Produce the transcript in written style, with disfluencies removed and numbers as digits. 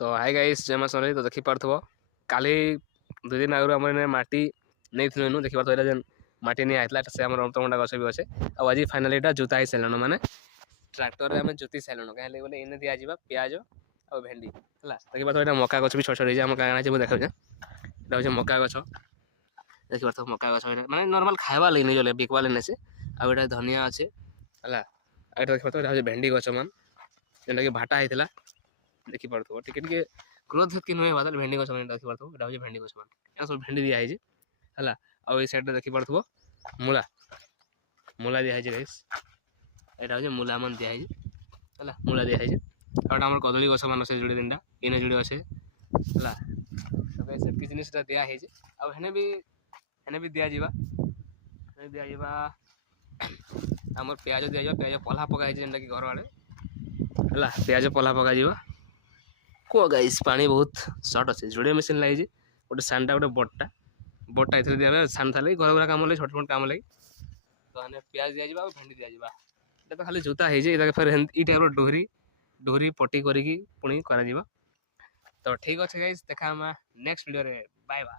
तो hi guys जय मां सोनी तो देखी पारथबो काली 2 दिन आगु हमर माटी नै थनु देखि पारथबो जेन माटी नै आइतला से हमर अमृतभंडा गछ भी अछि आ आज फाइनली एटा जोता ही सेलन माने ट्रैक्टर रे हम जोती सेलन कहले बोले इने दिया जिबा प्याज और भेंडी हला देखि पारथबो एटा मक्का गछ भी छोट छोट जे हम काना छै देखौ जे एटा होचे मक्का गछ देखि पारथबो मक्का गछ माने नॉर्मल खायबा ले नै जले बिकवा ले नै से आ एटा धनिया अछि हला एटा देखि पारथबो एटा होचे भेंडी गछ मान जेना कि भाटा आइतला देखि पारथबो टिके ग्रोथ कि नुहे बादल भेंडी गछ मान देखि पारथबो एटा होचे भेंडी गछ मान एटा सब भेंडी दिया है हला आ ए साइड देखि पारथबो मूला मूला दिया है गाइस एटा होचे मूला मान दिया है हला मूला दिया है एटा हमर कदली गछ मान से जुड़ी दिनडा इने जुड़ी আছে हला तो गाइस एतकी जिनिसटा दिया है आ हेने भी दिया जिबा हमर प्याज दिया जिबा प्याज पल्हा पका है जेंडा कि घर वाले हला प्याज पल्हा पका जिबा को गाइस पानी बहुत शॉर्ट अच्छे जोड़े मशीन लगी गोटे सानटा गोटे बट्टा इधर दिया सान था घर गुरा काम लगे छोट मोट काम लगे तो हमें प्याज दिया जावा भेंडी दिया जावा ये तो खाली जोता है फिर ई टाइप डोहरी डोहरी पट्टी करी पुणी करा तो ठीक अच्छे गाइस देखा नेक्स्ट वीडियो रे बाय बाय।